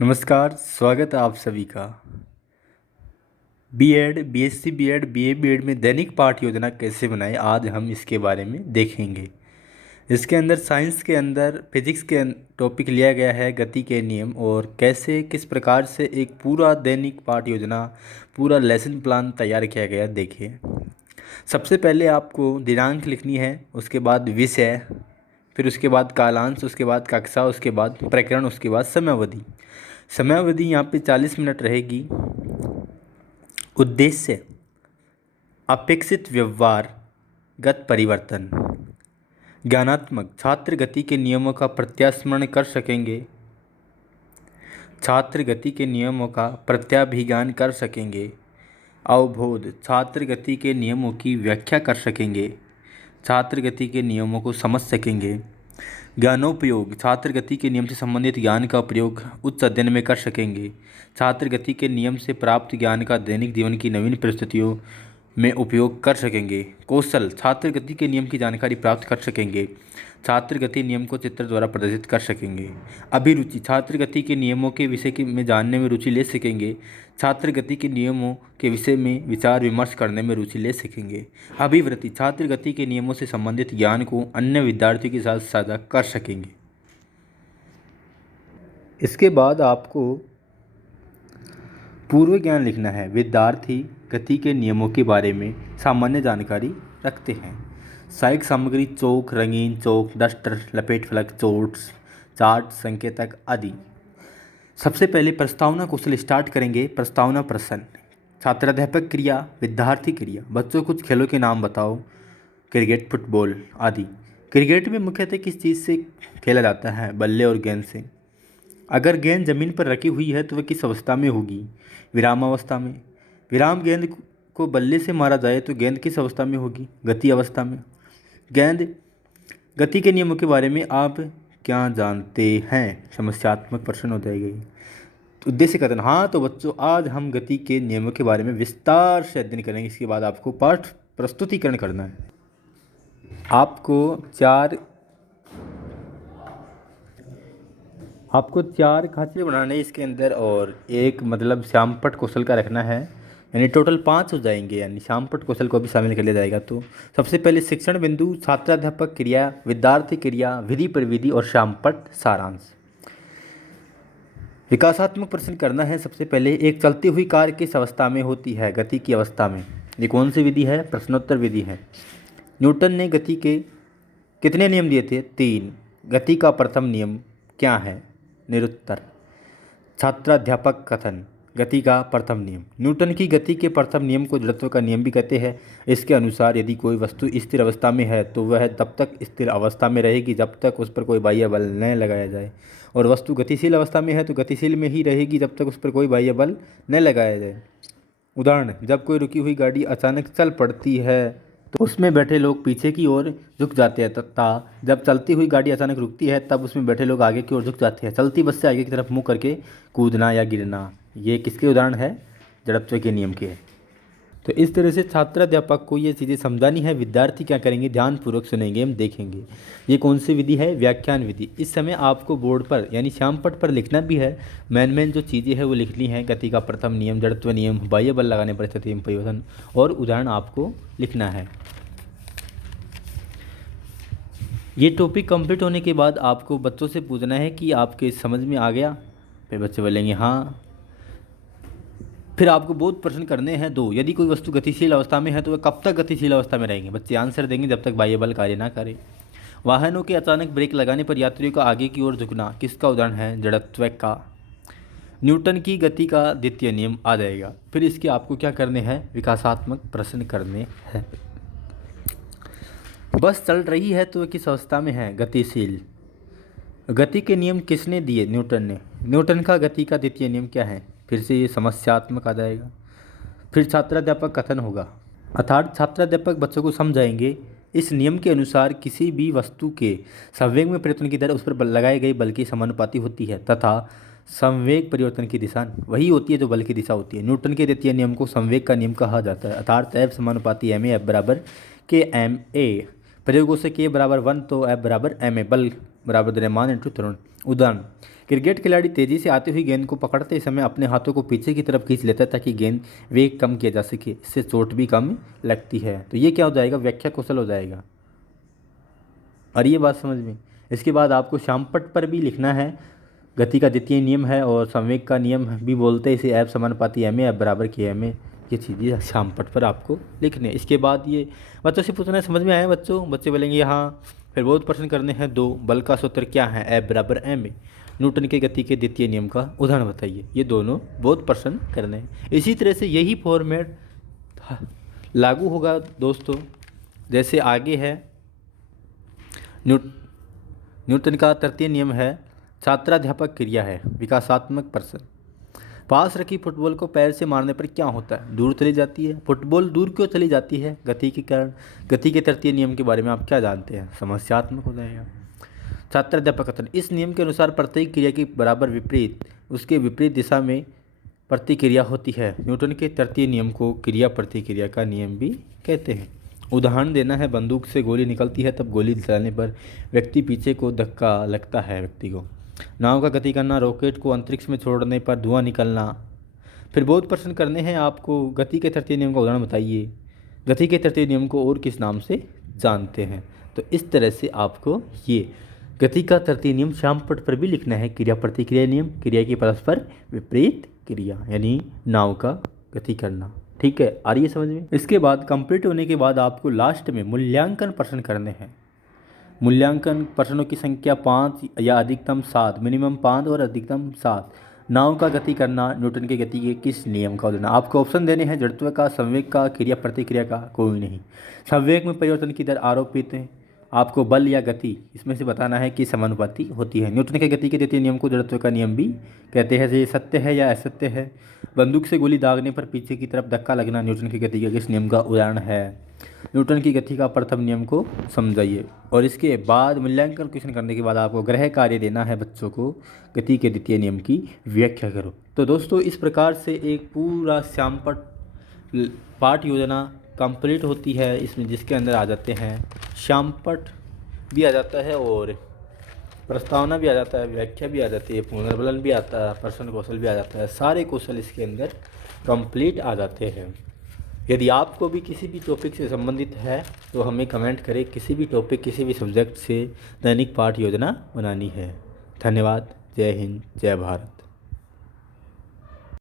नमस्कार, स्वागत है आप सभी का। BEd, BSc BEd, BA BEd में दैनिक पाठ योजना कैसे बनाएं, आज हम इसके बारे में देखेंगे। इसके अंदर साइंस के अंदर फिजिक्स के टॉपिक लिया गया है गति के नियम, और कैसे किस प्रकार से एक पूरा दैनिक पाठ योजना, पूरा लेसन प्लान तैयार किया गया। देखिए, सबसे पहले आपको दिनांक लिखनी है, उसके बाद विषय, फिर उसके बाद कालांश, उसके बाद कक्षा, उसके बाद प्रकरण, उसके बाद समयावधि। समयावधि यहाँ पे 40 मिनट रहेगी। उद्देश्य: अपेक्षित व्यवहारगत परिवर्तन। ज्ञानात्मक: छात्र गति के नियमों का प्रत्यास्मरण कर सकेंगे, छात्र गति के नियमों का प्रत्याभिज्ञान कर सकेंगे। अवबोध: छात्र गति के नियमों की व्याख्या कर सकेंगे, छात्र गति के नियमों को समझ सकेंगे। ज्ञानोपयोग: छात्र गति के नियम से संबंधित ज्ञान का प्रयोग उच्च अध्ययन में कर सकेंगे, छात्र गति के नियम से प्राप्त ज्ञान का दैनिक जीवन की नवीन परिस्थितियों में उपयोग कर सकेंगे। कौशल: छात्र गति के नियम की जानकारी प्राप्त कर सकेंगे, छात्र गति नियम को चित्र द्वारा प्रदर्शित कर सकेंगे। अभिरुचि: छात्र गति के नियमों के में जानने में रुचि ले सकेंगे, छात्र गति के नियमों के विषय में विचार विमर्श करने में रुचि ले सकेंगे। अभिवृत्ति: छात्र गति के नियमों से संबंधित ज्ञान को अन्य विद्यार्थियों के साथ साझा कर सकेंगे। इसके बाद आपको पूर्व ज्ञान लिखना है। विद्यार्थी गति के नियमों के बारे में सामान्य जानकारी रखते हैं। सहायक सामग्री: चौक, रंगीन चौक, डस्टर, लपेट फलक, चोट्स, चार्ट, संकेतक आदि। सबसे पहले प्रस्तावना कौशल स्टार्ट करेंगे। प्रस्तावना प्रश्न: छात्राध्यापक क्रिया, विद्यार्थी क्रिया। बच्चों, कुछ खेलों के नाम बताओ। क्रिकेट, फुटबॉल आदि। क्रिकेट में मुख्यतः किस चीज़ से खेला जाता है? बल्ले और गेंद से। अगर गेंद जमीन पर रखी हुई है तो वह किस अवस्था में होगी? विराम अवस्था में। विराम गेंद को बल्ले से मारा जाए तो गेंद किस अवस्था में होगी? गति अवस्था में। गेंद गति के नियमों के बारे में आप क्या जानते हैं? समस्यात्मक प्रश्न हो जाएगा ये। तो उद्देश्य कथन: हाँ तो बच्चों, आज हम गति के नियमों के बारे में विस्तार से अध्ययन करेंगे। इसके बाद आपको पाठ प्रस्तुतिकरण करना है। आपको चार खांचे बनाने इसके अंदर, और एक मतलब श्यामपट्ट कौशल का रखना है, यानी टोटल 5 हो जाएंगे, यानी श्यामपट्ट कौशल को भी शामिल कर लिया जाएगा। तो सबसे पहले शिक्षण बिंदु, छात्राध्यापक क्रिया, विद्यार्थी क्रिया, विधि प्रविधि और श्यामपट्ट सारांश। विकासात्मक प्रश्न करना है। सबसे पहले, एक चलती हुई कार किस अवस्था में होती है? गति की अवस्था में। ये कौन सी विधि है? प्रश्नोत्तर विधि है। न्यूटन ने गति के कितने नियम दिए थे? 3। गति का प्रथम नियम क्या है? निरुत्तर। छात्राध्यापक कथन: गति का प्रथम नियम। न्यूटन की गति के प्रथम नियम को जड़त्व का नियम भी कहते हैं। इसके अनुसार यदि कोई वस्तु स्थिर अवस्था में है तो वह तब तक स्थिर अवस्था में रहेगी जब तक उस पर कोई बाह्य बल न लगाया जाए, और वस्तु गतिशील अवस्था में है तो गतिशील में ही रहेगी जब तक उस पर कोई बाह्य बल न लगाया जाए। उदाहरण: जब कोई रुकी हुई गाड़ी अचानक चल पड़ती है तो उसमें बैठे लोग पीछे की ओर झुक जाते हैं, तथा जब चलती हुई गाड़ी अचानक रुकती है तब उसमें बैठे लोग आगे की ओर झुक जाते हैं। चलती बस से आगे की तरफ मुंह करके कूदना या गिरना। ये किसके उदाहरण है? जड़त्व के नियम के। तो इस तरह से छात्राध्यापक को ये चीज़ें समझानी है। विद्यार्थी क्या करेंगे? ध्यानपूर्वक सुनेंगे, हम देखेंगे। ये कौन सी विधि है? व्याख्यान विधि। इस समय आपको बोर्ड पर यानी श्यामपट्ट पर लिखना भी है। मेन जो चीज़ें हैं वो लिखनी है। गति का प्रथम नियम, जड़त्व नियम, बाह्य बल लगाने पर स्थिति में परिवर्तन, और उदाहरण आपको लिखना है। ये टॉपिक कंप्लीट होने के बाद आपको बच्चों से पूछना है कि आपके समझ में आ गया? फिर बच्चे बोलेंगे हाँ। फिर आपको बहुत प्रश्न करने हैं 2। यदि कोई वस्तु गतिशील अवस्था में है तो वह कब तक गतिशील अवस्था में रहेंगे? बच्चे आंसर देंगे जब तक बाह्य बल कार्य ना करे। वाहनों के अचानक ब्रेक लगाने पर यात्रियों का आगे की ओर झुकना किसका उदाहरण है? जड़त्व का। न्यूटन की गति का द्वितीय नियम आ जाएगा। फिर इसके आपको क्या करने हैं? विकासात्मक प्रश्न करने हैं। बस चल रही है तो वह किस अवस्था में है? गतिशील। गति के नियम किसने दिए? न्यूटन ने। न्यूटन का गति का द्वितीय नियम क्या है? फिर से ये समस्यात्मक आ जाएगा। फिर छात्राध्यापक कथन होगा, अर्थात छात्राध्यापक बच्चों को समझाएंगे इस नियम के अनुसार किसी भी वस्तु के संवेग में परिवर्तन की दर उस पर लगाए गए बल के समानुपाती होती है, तथा संवेग परिवर्तन की दिशा वही होती है जो बल की दिशा होती है। न्यूटन के द्वितीय नियम को संवेग का नियम कहा जाता है, अर्थात F समानुपाती ma, F बराबर के एम ए। प्रयोगों से k बराबर 1 तो F बराबर ma, बल बराबर द्रव्यमान इंटू त्वरण। उदाहरण: क्रिकेट खिलाड़ी तेजी से आती हुई गेंद को पकड़ते समय अपने हाथों को पीछे की तरफ खींच लेता है ताकि गेंद वेग कम किया जा सके, इससे चोट भी कम लगती है। तो ये क्या हो जाएगा, व्याख्या कौशल हो जाएगा। और ये बात समझ में। इसके बाद आपको शामपट पर भी लिखना है। गति का द्वितीय नियम है और संवेग का नियम भी बोलते हैं इसे, F समानुपाती ma, F बराबर के ma। ये चीज़ें शामपट पर आपको लिखने। इसके बाद ये बच्चों से पूछना है, समझ में आया बच्चों? बच्चे बोलेंगे हाँ। फिर बहुत प्रश्न करने हैं 2, बल का सूत्र क्या है, F बराबर ma। न्यूटन के गति के द्वितीय नियम का उदाहरण बताइए। ये दोनों बहुत प्रश्न करने हैं। इसी तरह से यही फॉर्मेट लागू होगा दोस्तों। जैसे आगे है न्यूटन का तृतीय नियम है, छात्राध्यापक क्रिया है, विकासात्मक प्रश्न। पास रखी फुटबॉल को पैर से मारने पर क्या होता है, दूर चली जाती है। फुटबॉल दूर क्यों चली जाती है, गति के कारण। गति के तृतीय नियम के बारे में आप क्या जानते हैं, समस्यात्मक हो जाएगा। छात्राध्यापक कथन, इस नियम के अनुसार प्रत्येक क्रिया की बराबर विपरीत उसके विपरीत दिशा में प्रतिक्रिया होती है। न्यूटन के तृतीय नियम को क्रिया प्रतिक्रिया का नियम भी कहते हैं। उदाहरण देना है, बंदूक से गोली निकलती है तब गोली चलाने पर व्यक्ति पीछे को धक्का लगता है व्यक्ति को। नाव का गति करना, रॉकेट को अंतरिक्ष में छोड़ने पर धुआं निकलना। फिर बहुत प्रश्न करने हैं आपको, गति के तृतीय नियम का उदाहरण बताइए। गति के तृतीय नियम को और किस नाम से जानते हैं। तो इस तरह से आपको ये गति का तृतीय नियम शामपट पर भी लिखना है। क्रिया प्रतिक्रिया नियम, क्रिया की परस्पर विपरीत क्रिया, यानी नाव का गति करना। ठीक है, आ रही है समझ में। इसके बाद कंप्लीट होने के बाद आपको लास्ट में मूल्यांकन प्रश्न करने हैं। मूल्यांकन प्रश्नों की संख्या 5 या अधिकतम 7, मिनिमम 5 और अधिकतम 7। नाव का गति करना, न्यूटन की गति के किस नियम का उदाहरण। आपको ऑप्शन देने हैं, जड़त्व का, संवेग का, क्रिया प्रतिक्रिया का, कोई नहीं। संवेग में परिवर्तन की दर आरोपित है। आपको बल या गति इसमें से बताना है कि समानुपाती होती है। न्यूटन के गति के द्वितीय नियम को जड़त्व का नियम भी कहते हैं। ये सत्य है या असत्य है। बंदूक से गोली दागने पर पीछे की तरफ धक्का लगना न्यूटन की गति के किस नियम का उदाहरण है। न्यूटन की गति का प्रथम नियम को समझाइए। और इसके बाद मूल्यांकन क्वेश्चन करने के बाद आपको गृह कार्य देना है बच्चों को, गति के द्वितीय नियम की व्याख्या करो। तो दोस्तों इस प्रकार से एक पूरा शामपट पाठ योजना कंप्लीट होती है। इसमें जिसके अंदर आ जाते हैं शामपट भी आ जाता है और प्रस्तावना भी आ जाता है, व्याख्या भी आ जाती है, पुनर्बलन भी आता है, प्रश्न कौशल भी आ जाता है। सारे कौशल इसके अंदर कंप्लीट आ जाते हैं। यदि आपको भी किसी भी टॉपिक से संबंधित है तो हमें कमेंट करें। किसी भी टॉपिक, किसी भी सब्जेक्ट से दैनिक पाठ योजना बनानी है। धन्यवाद। जय हिंद, जय भारत।